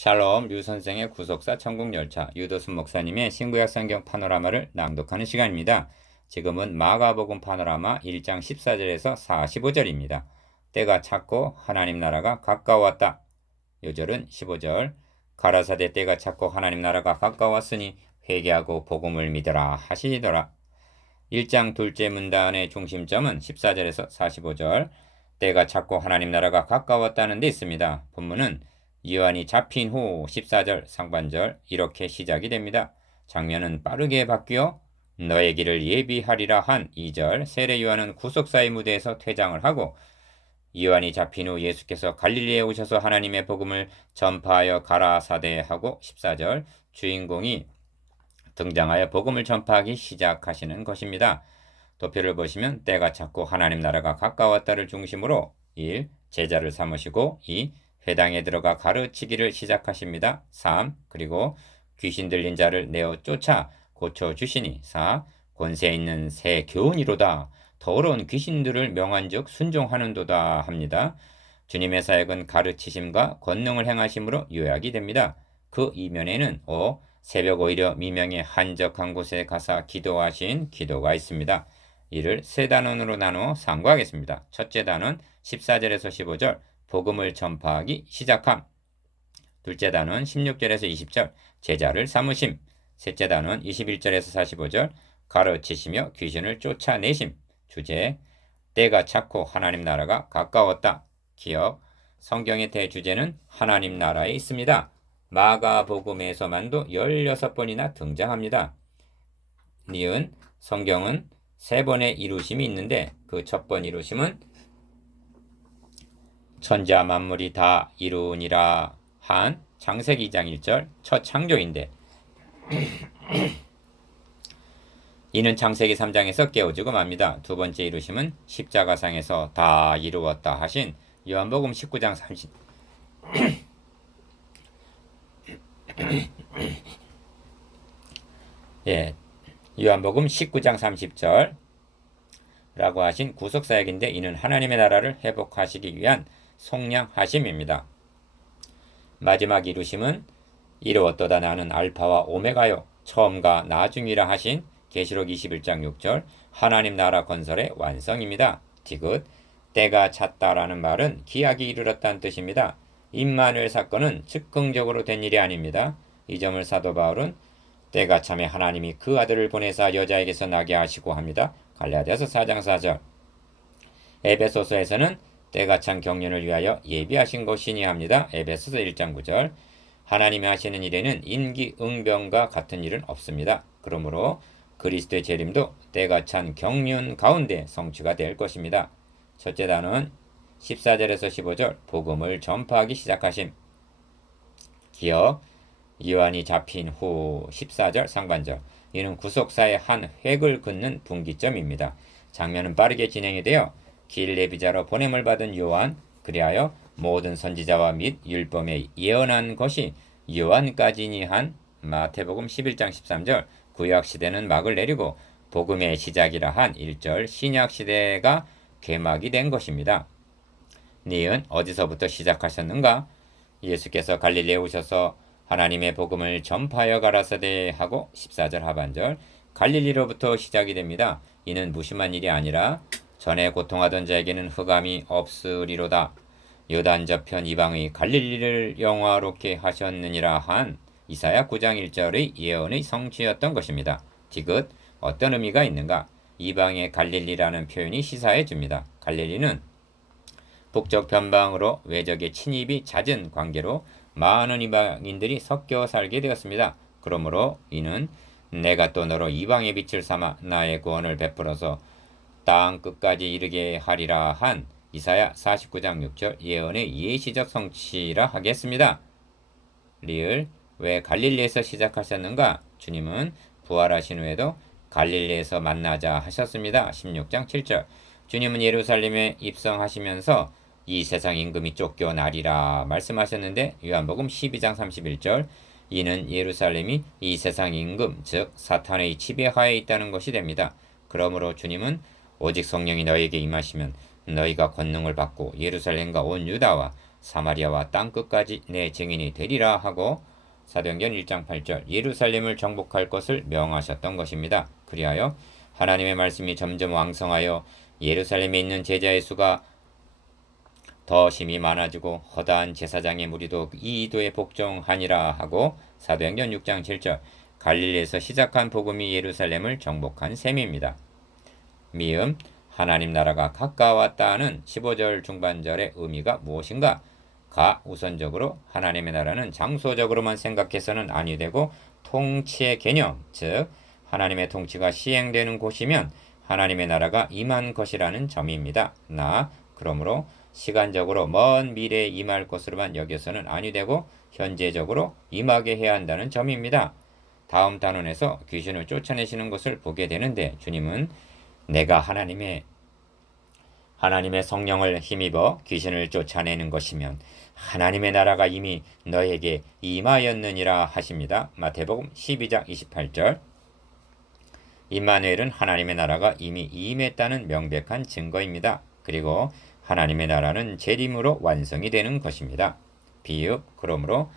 샬롬 류 선생의 구속사 천국열차 유도순 목사님의 신구약 성경 파노라마를 낭독하는 시간입니다. 지금은 마가복음 파노라마 1장 14절에서 45절입니다. 때가 찼고 하나님 나라가 가까웠다. 요절은 15절 가라사대 때가 찼고 하나님 나라가 가까웠으니 회개하고 복음을 믿으라 하시더라. 1장 둘째 문단의 중심점은 14절에서 45절 때가 찼고 하나님 나라가 가까웠다는 데 있습니다. 본문은 요한이 잡힌 후 14절 상반절 이렇게 시작이 됩니다. 장면은 빠르게 바뀌어 너의 길을 예비하리라 한 2절 세례 요한은 구속사의 무대에서 퇴장을 하고 요한이 잡힌 후 예수께서 갈릴리에 오셔서 하나님의 복음을 전파하여 가라사대하고 14절 주인공이 등장하여 복음을 전파하기 시작하시는 것입니다. 도표를 보시면 때가 찼고 하나님 나라가 가까웠다를 중심으로 1. 제자를 삼으시고 2. 회당에 들어가 가르치기를 시작하십니다. 3. 그리고 귀신 들린 자를 내어 쫓아 고쳐주시니 4. 권세 있는 새 교훈이로다. 더러운 귀신들을 명한즉 순종하는도다 합니다. 주님의 사역은 가르치심과 권능을 행하심으로 요약이 됩니다. 그 이면에는 새벽 오히려 미명의 한적한 곳에 가서 기도하신 기도가 있습니다. 이를 세 단원으로 나누어 상고하겠습니다. 첫째 단원 14절에서 15절 복음을 전파하기 시작함. 둘째 단원 16절에서 20절 제자를 삼으심. 셋째 단원 21절에서 45절 가르치시며 귀신을 쫓아내심. 주제 때가 찼고 하나님 나라가 가까웠다. 기억 성경의 대주제는 하나님 나라에 있습니다. 마가복음에서만도 16번이나 등장합니다. 니은 성경은 3번의 이루심이 있는데 그 첫 번 이루심은 천지와 만물이 다 이루니라 한 창세기 2장 1절 첫 창조인데 이는 창세기 3장에서 깨어지고 맙니다. 두 번째 이루심은 십자가상에서 다 이루었다 하신 요한복음 19장 30 요한복음 19장 30절 라고 하신 구속사역인데 이는 하나님의 나라를 회복하시기 위한 속량하심입니다. 마지막 이루심은 이루었도다 나는 알파와 오메가요 처음과 나중이라 하신 계시록 21장 6절 하나님 나라 건설의 완성입니다. 디귿 때가 찼다라는 말은 기약이 이르렀다는 뜻입니다. 임마누엘 사건은 즉흥적으로 된 일이 아닙니다. 이 점을 사도 바울은 때가 참에 하나님이 그 아들을 보내사 여자에게서 나게 하시고 합니다. 갈라디아서 4장 4절 에베소서에서는 때가 찬 경륜을 위하여 예비하신 것이니 합니다. 에베소서 1장 9절 하나님이 하시는 일에는 임기응변과 같은 일은 없습니다. 그러므로 그리스도의 재림도 때가 찬 경륜 가운데 성취가 될 것입니다. 첫째 단은 14절에서 15절 복음을 전파하기 시작하심. 기억 요한이 잡힌 후 14절 상반절 이는 구속사의 한 획을 긋는 분기점입니다. 장면은 빠르게 진행이 되어 길 예비자로 보냄을 받은 요한 그리하여 모든 선지자와 및 율법에 예언한 것이 요한까지니 한 마태복음 11장 13절 구약시대는 막을 내리고 복음의 시작이라 한 1절 신약시대가 개막이 된 것입니다. 니은 어디서부터 시작하셨는가? 예수께서 갈릴리에 오셔서 하나님의 복음을 전파하여 가라사대 하고 14절 하반절 갈릴리로부터 시작이 됩니다. 이는 무심한 일이 아니라 전에 고통하던 자에게는 흑암이 없으리로다. 요단 저편 이방의 갈릴리를 영화롭게 하셨느니라 한 이사야 9장 1절의 예언의 성취였던 것입니다. 디귿 어떤 의미가 있는가? 이방의 갈릴리라는 표현이 시사해 줍니다. 갈릴리는 북쪽 변방으로 외적의 침입이 잦은 관계로 많은 이방인들이 섞여 살게 되었습니다. 그러므로 이는 내가 또 너로 이방의 빛을 삼아 나의 구원을 베풀어서 땅 끝까지 이르게 하리라 한 이사야 49장 6절 예언의 예시적 성취라 하겠습니다. 리을 왜 갈릴리에서 시작하셨는가? 주님은 부활하신 후에도 갈릴리에서 만나자 하셨습니다. 16장 7절 주님은 예루살렘에 입성하시면서 이 세상 임금이 쫓겨나리라 말씀하셨는데 요한복음 12장 31절 이는 예루살렘이 이 세상 임금 즉 사탄의 지배하에 있다는 것이 됩니다. 그러므로 주님은 오직 성령이 너희에게 임하시면 너희가 권능을 받고 예루살렘과 온 유다와 사마리아와 땅끝까지 내 증인이 되리라 하고 사도행전 1장 8절 예루살렘을 정복할 것을 명하셨던 것입니다. 그리하여 하나님의 말씀이 점점 왕성하여 예루살렘에 있는 제자의 수가 더 심히 많아지고 허다한 제사장의 무리도 이 이도에 복종하니라 하고 사도행전 6장 7절 갈릴리에서 시작한 복음이 예루살렘을 정복한 셈입니다. 미음 하나님 나라가 가까웠다는 15절 중반절의 의미가 무엇인가? 가 우선적으로 하나님의 나라는 장소적으로만 생각해서는 아니 되고 통치의 개념, 즉 하나님의 통치가 시행되는 곳이면 하나님의 나라가 임한 것이라는 점입니다. 그러므로 시간적으로 먼 미래에 임할 것으로만 여겨서는 아니 되고 현재적으로 임하게 해야 한다는 점입니다. 다음 단원에서 귀신을 쫓아내시는 것을 보게 되는데 주님은 내가 하나님의 성령을 힘입어 귀신을 쫓아내는 것이면 하나님의 나라가 이미 너에게 임하였느니라 하십니다. 마태복음 12장 28절 임마누엘은 하나님의 나라가 이미 임했다는 명백한 증거입니다. 그리고 하나님의 나라는 재림으로 완성이 되는 것입니다. 비읍 그러므로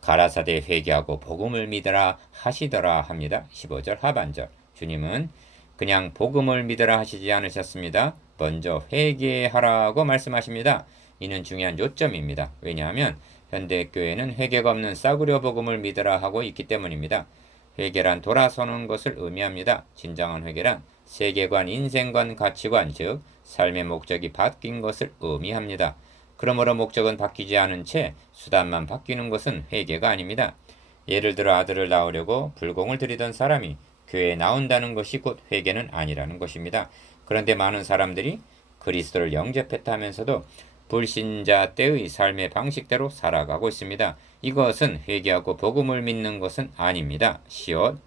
가라사대 회개하고 복음을 믿으라 하시더라 합니다. 15절 하반절 주님은 그냥 복음을 믿으라 하시지 않으셨습니다. 먼저 회개하라고 말씀하십니다. 이는 중요한 요점입니다. 왜냐하면 현대교회는 회개가 없는 싸구려 복음을 믿으라 하고 있기 때문입니다. 회개란 돌아서는 것을 의미합니다. 진정한 회개란 세계관, 인생관, 가치관, 즉 삶의 목적이 바뀐 것을 의미합니다. 그러므로 목적은 바뀌지 않은 채 수단만 바뀌는 것은 회개가 아닙니다. 예를 들어 아들을 낳으려고 불공을 들이던 사람이 교회에 나온다는 것이 곧 회개는 아니라는 것입니다. 그런데 많은 사람들이 그리스도를 영접했다 하면서도 불신자 때의 삶의 방식대로 살아가고 있습니다. 이것은 회개하고 복음을 믿는 것은 아닙니다. 시옷.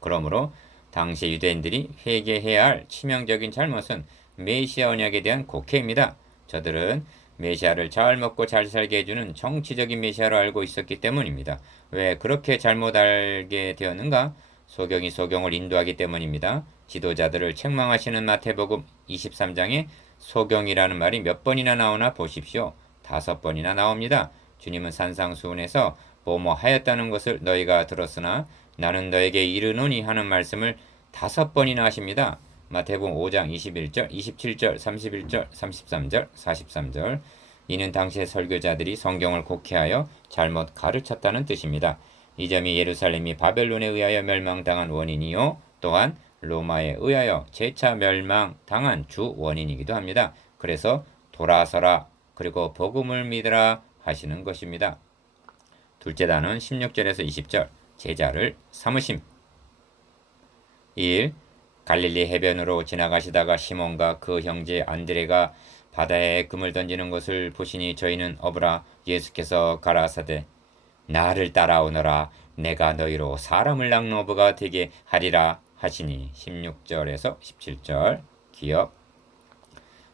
그러므로 당시 유대인들이 회개해야 할 치명적인 잘못은 메시아 언약에 대한 곡해입니다. 저들은 메시아를 잘 먹고 잘 살게 해주는 정치적인 메시아로 알고 있었기 때문입니다. 왜 그렇게 잘못 알게 되었는가? 소경이 소경을 인도하기 때문입니다. 지도자들을 책망하시는 마태복음 23장에 소경이라는 말이 몇 번이나 나오나 보십시오. 5번이나 나옵니다. 주님은 산상수훈에서 뭐뭐 하였다는 것을 너희가 들었으나 나는 너에게 이르노니 하는 말씀을 5번이나 하십니다. 마태복음 5장 21절, 27절, 31절, 33절, 43절. 이는 당시의 설교자들이 성경을 곡해하여 잘못 가르쳤다는 뜻입니다. 이 점이 예루살렘이 바벨론에 의하여 멸망당한 원인이요 또한 로마에 의하여 재차 멸망당한 주 원인이기도 합니다. 그래서 돌아서라 그리고 복음을 믿으라 하시는 것입니다. 둘째 단은 16절에서 20절 제자를 삼으심. 1. 갈릴리 해변으로 지나가시다가 시몬과 그 형제 안드레가 바다에 금을 던지는 것을 보시니 저희는 어부라. 예수께서 가라사대 나를 따라오너라. 내가 너희로 사람을 낚는 어부가 되게 하리라 하시니. 16절에서 17절 기억.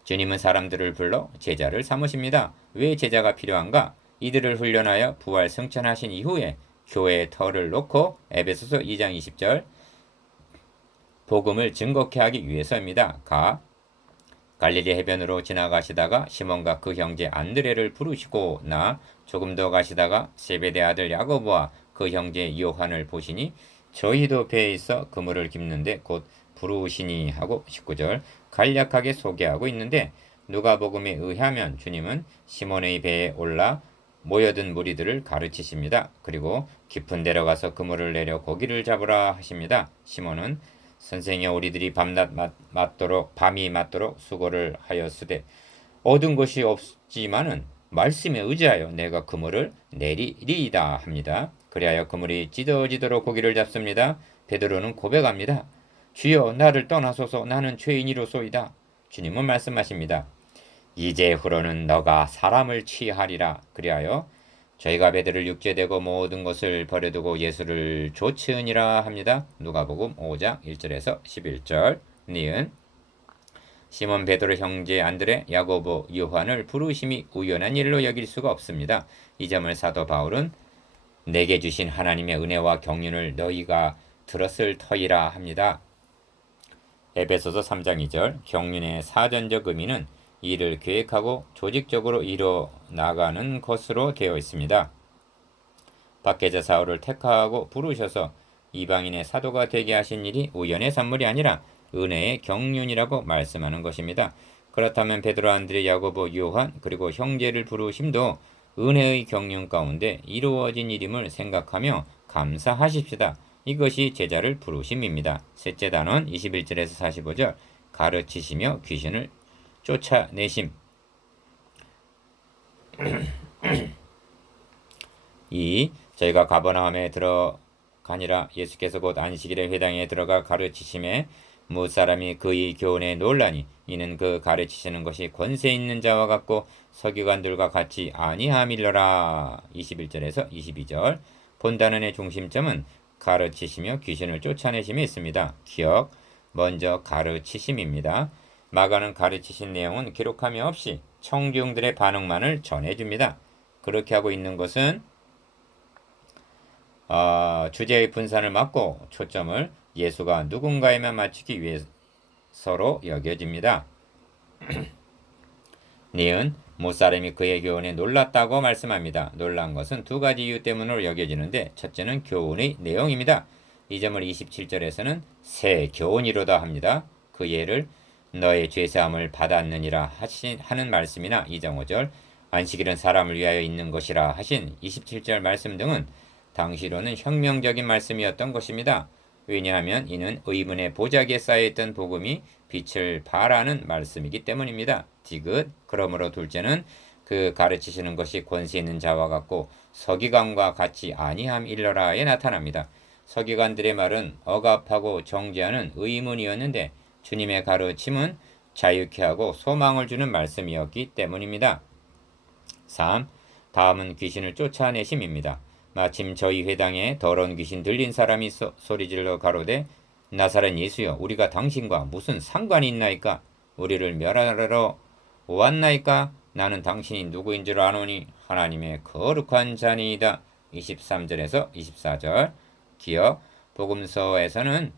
주님은 사람들을 불러 제자를 삼으십니다. 왜 제자가 필요한가? 이들을 훈련하여 부활 승천하신 이후에 교회의 터를 놓고 에베소서 2장 20절 복음을 증거케 하기 위해서입니다. 갈릴리 해변으로 지나가시다가 시몬과 그 형제 안드레를 부르시고 조금 더 가시다가 세베대 아들 야고보와 그 형제 요한을 보시니 저희도 배에 있어 그물을 깁는데 곧 부르시니 하고 19절 간략하게 소개하고 있는데 누가복음에 의하면 주님은 시몬의 배에 올라 모여든 무리들을 가르치십니다. 그리고 깊은 데로 가서 그물을 내려 고기를 잡으라 하십니다. 시몬은 선생의 우리들이 밤이 맞도록 수고를 하였으되 얻은 것이 없지만은 말씀에 의지하여 내가 그물을 내리리이다 합니다. 그리하여 그물이 찢어지도록 고기를 잡습니다. 베드로는 고백합니다. 주여 나를 떠나소서 나는 죄인이로소이다. 주님은 말씀하십니다. 이제후로는 너가 사람을 취하리라. 그리하여 저희가 베드로를 육죄되고 모든 것을 버려두고 예수를 좇으니라 합니다. 누가복음 5장 1절에서 11절 니은 시몬 베드로 형제 안드레 야고보 요한을 부르심이 우연한 일로 여길 수가 없습니다. 이 점을 사도 바울은 내게 주신 하나님의 은혜와 경륜을 너희가 들었을 터이라 합니다. 에베소서 3장 2절 경륜의 사전적 의미는 이를 계획하고 조직적으로 이뤄 나가는 것으로 되어 있습니다. 박계자 사울을 택하고 부르셔서 이방인의 사도가 되게 하신 일이 우연의 산물이 아니라 은혜의 경륜이라고 말씀하는 것입니다. 그렇다면 베드로, 안드레, 야고보, 요한 그리고 형제를 부르심도 은혜의 경륜 가운데 이루어진 일임을 생각하며 감사하십시다. 이것이 제자를 부르심입니다. 셋째 단원 21절에서 45절 가르치시며 귀신을 쫓아내심. 저희가 가버나움에 들어가니라. 예수께서 곧 안식일에 회당에 들어가 가르치심에 무사람이 그의 교훈에 놀라니 이는 그 가르치시는 것이 권세 있는 자와 같고 서기관들과 같이 아니함일러라. 21절에서 22절 본단원의 중심점은 가르치시며 귀신을 쫓아내심에 있습니다. 기억, 먼저 가르치심입니다. 마가는 가르치신 내용은 기록함이 없이 청중들의 반응만을 전해줍니다. 그렇게 하고 있는 것은 주제의 분산을 막고 초점을 예수가 누군가에만 맞추기 위해서로 여겨집니다. 니은 못사람이 그의 교훈에 놀랐다고 말씀합니다. 놀란 것은 두 가지 이유 때문으로 여겨지는데 첫째는 교훈의 내용입니다. 이 점을 27절에서는 새 교훈이로다 합니다. 그 예를 너의 죄사함을 받았느니라 하는 말씀이나 2장 5절 안식일은 사람을 위하여 있는 것이라 하신 27절 말씀 등은 당시로는 혁명적인 말씀이었던 것입니다. 왜냐하면 이는 의문의 보자기에 쌓여있던 복음이 빛을 발하는 말씀이기 때문입니다. 디귿 그러므로 둘째는 그 가르치시는 것이 권세 있는 자와 같고 서기관과 같이 아니함일러라에 나타납니다. 서기관들의 말은 억압하고 정죄하는 의문이었는데 주님의 가르침은 자유케 하고 소망을 주는 말씀이었기 때문입니다. 3. 다음은 귀신을 쫓아내심입니다. 마침 저희 회당에 더러운 귀신 들린 사람이 소리질러 가로되 나사렛 예수여 우리가 당신과 무슨 상관이 있나이까? 우리를 멸하러 왔나이까? 나는 당신이 누구인 줄 아노니 하나님의 거룩한 자니이다. 23절에서 24절 기억 복음서에서는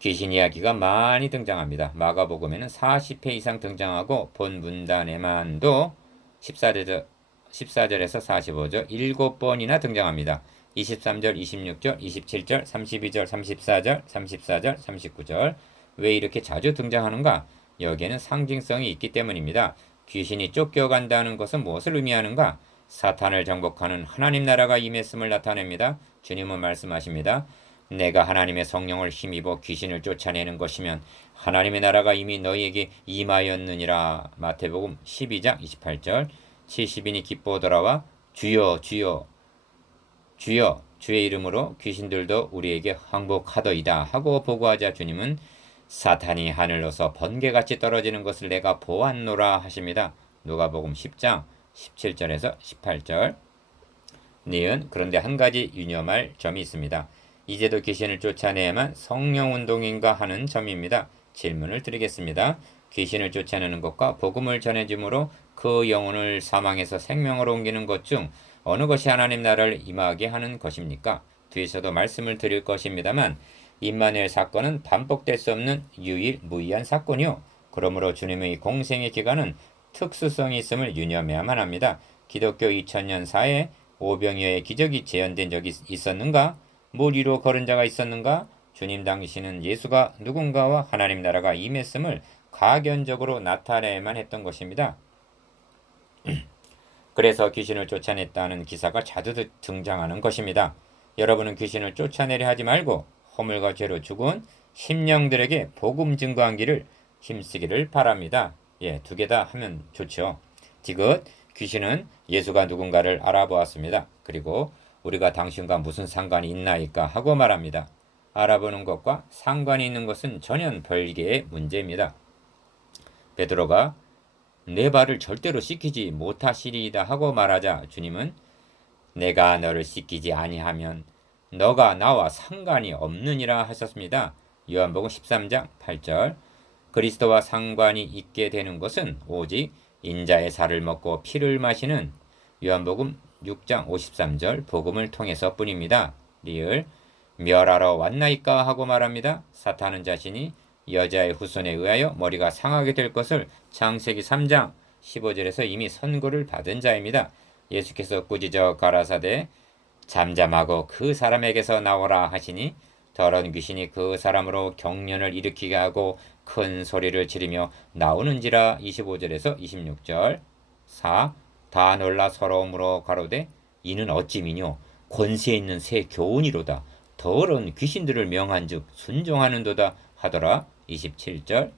귀신 이야기가 많이 등장합니다. 마가복음에는 40회 이상 등장하고 본 문단에만도 14절에서 45절 7번이나 등장합니다. 23절, 26절, 27절, 32절, 34절, 34절, 39절 왜 이렇게 자주 등장하는가? 여기에는 상징성이 있기 때문입니다. 귀신이 쫓겨간다는 것은 무엇을 의미하는가? 사탄을 정복하는 하나님 나라가 임했음을 나타냅니다. 주님은 말씀하십니다. 내가 하나님의 성령을 힘입어 귀신을 쫓아내는 것이면 하나님의 나라가 이미 너희에게 임하였느니라. 마태복음 12장 28절 70인이 기뻐 돌아와 주여 주여 주여 주의 이름으로 귀신들도 우리에게 항복하더이다 하고 보고하자 주님은 사탄이 하늘로서 번개같이 떨어지는 것을 내가 보았노라 하십니다. 누가복음 10장 17절에서 18절 니은 그런데 한 가지 유념할 점이 있습니다. 이제도 귀신을 쫓아내야만 성령운동인가 하는 점입니다. 질문을 드리겠습니다. 귀신을 쫓아내는 것과 복음을 전해줌으로 그 영혼을 사망에서 생명으로 옮기는 것 중 어느 것이 하나님 나라를 임하게 하는 것입니까? 뒤에서도 말씀을 드릴 것입니다만 임마누엘 사건은 반복될 수 없는 유일무이한 사건이요. 그러므로 주님의 공생의 기간은 특수성이 있음을 유념해야만 합니다. 기독교 2000년사에 오병이어의 기적이 재현된 적이 있었는가? 물 위로 걸은 자가 있었는가? 주님 당시는 예수가 누군가와 하나님 나라가 임했음을 가견적으로 나타내야만 했던 것입니다. 그래서 귀신을 쫓아냈다는 기사가 자주 등장하는 것입니다. 여러분은 귀신을 쫓아내려 하지 말고 허물과 죄로 죽은 심령들에게 복음 증거하기를 힘쓰기를 바랍니다. 두 개 다 하면 좋죠. 디귿 귀신은 예수가 누군가를 알아보았습니다. 그리고 우리가 당신과 무슨 상관이 있나이까 하고 말합니다. 알아보는 것과 상관이 있는 것은 전혀 별개의 문제입니다. 베드로가 내 발을 절대로 씻기지 못하시리이다 하고 말하자 주님은 내가 너를 씻기지 아니하면 너가 나와 상관이 없느니라 하셨습니다. 요한복음 13장 8절 그리스도와 상관이 있게 되는 것은 오직 인자의 살을 먹고 피를 마시는 요한복음 6장 53절 복음을 통해서 뿐입니다. 리을 멸하러 왔나이까 하고 말합니다. 사탄은 자신이 여자의 후손에 의하여 머리가 상하게 될 것을 창세기 3장 15절에서 이미 선고를 받은 자입니다. 예수께서 꾸짖어 가라사대 잠잠하고 그 사람에게서 나오라 하시니 더러운 귀신이 그 사람으로 경련을 일으키게 하고 큰 소리를 지르며 나오는지라. 25절에서 26절. 4. 다 놀라 서러움으로 가로되 이는 어찌 미뇨 권세 있는 새 교훈이로다. 더러운 귀신들을 명한즉 순종하는도다 하더라. 27절.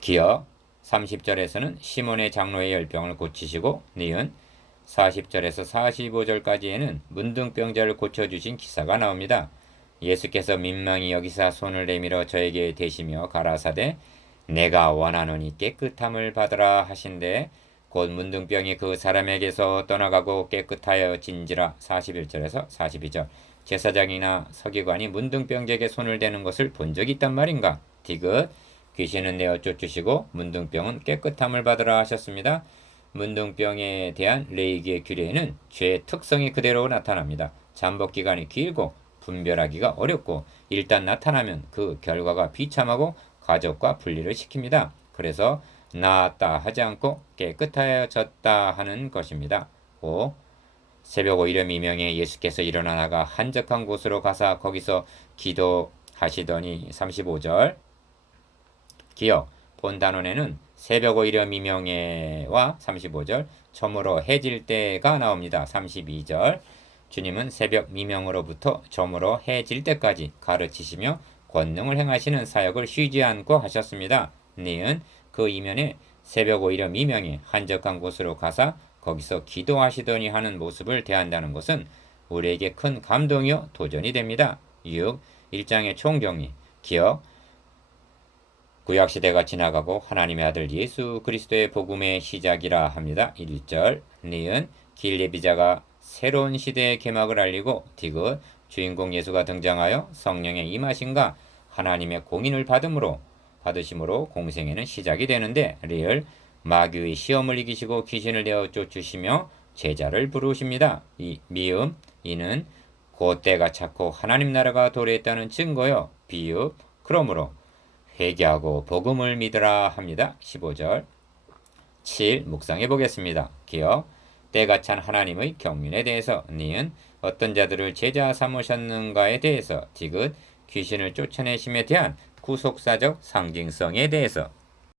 기억 30절에서는 시몬의 장로의 열병을 고치시고 니은 40절에서 45절까지에는 문둥병자를 고쳐주신 기사가 나옵니다. 예수께서 민망히 여기사 손을 내밀어 저에게 대시며 가라사대 내가 원하노니 깨끗함을 받으라 하신대 곧 문둥병이 그 사람에게서 떠나가고 깨끗하여 진지라. 41절에서 42절. 제사장이나 서기관이 문둥병자에게 손을 대는 것을 본 적이 있단 말인가? 디귿 귀신은 내어 쫓으시고 문둥병은 깨끗함을 받으라 하셨습니다. 문둥병에 대한 레이기의 규례에는 죄의 특성이 그대로 나타납니다. 잠복 기간이 길고 분별하기가 어렵고 일단 나타나면 그 결과가 비참하고 가족과 분리를 시킵니다. 그래서 나았다 하지 않고 깨끗하여졌다 하는 것입니다. 5. 새벽 오이려 미명에 예수께서 일어나 나가 한적한 곳으로 가사 거기서 기도하시더니. 35절. 기억 본 단원에는 새벽 오이려 미명에와 35절 저물어 해질 때가 나옵니다. 32절. 주님은 새벽 미명으로부터 저물어 해질 때까지 가르치시며 권능을 행하시는 사역을 쉬지 않고 하셨습니다. 니은 그 이면에 새벽 오이려 미명에 한적한 곳으로 가사 거기서 기도하시더니 하는 모습을 대한다는 것은 우리에게 큰 감동이요 도전이 됩니다. 6. 1장의 총정리. 기억 구약시대가 지나가고 하나님의 아들 예수 그리스도의 복음의 시작이라 합니다. 1절. 니은 길예비자가 새로운 시대의 개막을 알리고 디귿 주인공 예수가 등장하여 성령의 임하심과 하나님의 공인을 받으심으로 공생애는 시작이 되는데 리을 마귀의 시험을 이기시고 귀신을 내어 쫓으시며 제자를 부르십니다. 이 미음 이는 곧 때가 찼고 하나님 나라가 도래했다는 증거요. 비읍 그러므로 회개하고 복음을 믿으라 합니다. 15절. 7. 묵상해 보겠습니다. 기억 때가 찬 하나님의 경륜에 대해서 니은 어떤 자들을 제자 삼으셨는가에 대해서 디귿 귀신을 쫓아내심에 대한 구속사적 상징성에 대해서